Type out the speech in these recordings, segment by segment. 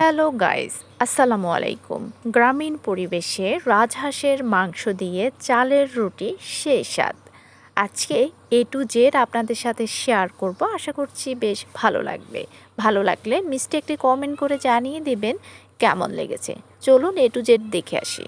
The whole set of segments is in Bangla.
হ্যালো গাইস, আসসালামু আলাইকুম। গ্রামীণ পরিবেশে রাজহাঁসের মাংস দিয়ে চালের রুটি সেই স্বাদ। আজকে এ টু জেড আপনাদের সাথে শেয়ার করব, আশা করছি বেশ ভালো লাগবে। ভালো লাগলে মিষ্টি একটি কমেন্ট করে জানিয়ে দিবেন কেমন লেগেছে। চলুন এ টু জেড দেখে আসি।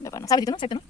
ব্যাপার না, চাবি দিত না, চাইতো না।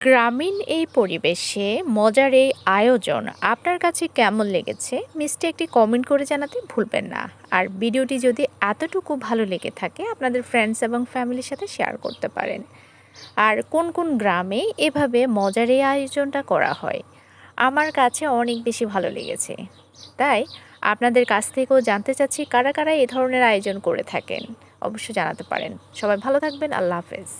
গ্রামীণ এই পরিবেশে মজার এই আয়োজন আপনার কাছে কেমন লেগেছে মিষ্টি একটি কমেন্ট করে জানাতে ভুলবেন না। আর ভিডিওটি যদি এতটুকু ভালো লেগে থাকে আপনাদের ফ্রেন্ডস এবং ফ্যামিলির সাথে শেয়ার করতে পারেন। আর কোন কোন গ্রামে এভাবে মজার এই আয়োজনটা করা হয় আমার কাছে অনেক বেশি ভালো লেগেছে। তাই আপনাদের কাছ থেকেও জানতে চাচ্ছি কারা কারা এই ধরনের আয়োজন করে থাকেন, অবশ্যই জানাতে পারেন। সবাই ভালো থাকবেন, আল্লাহ হাফেজ।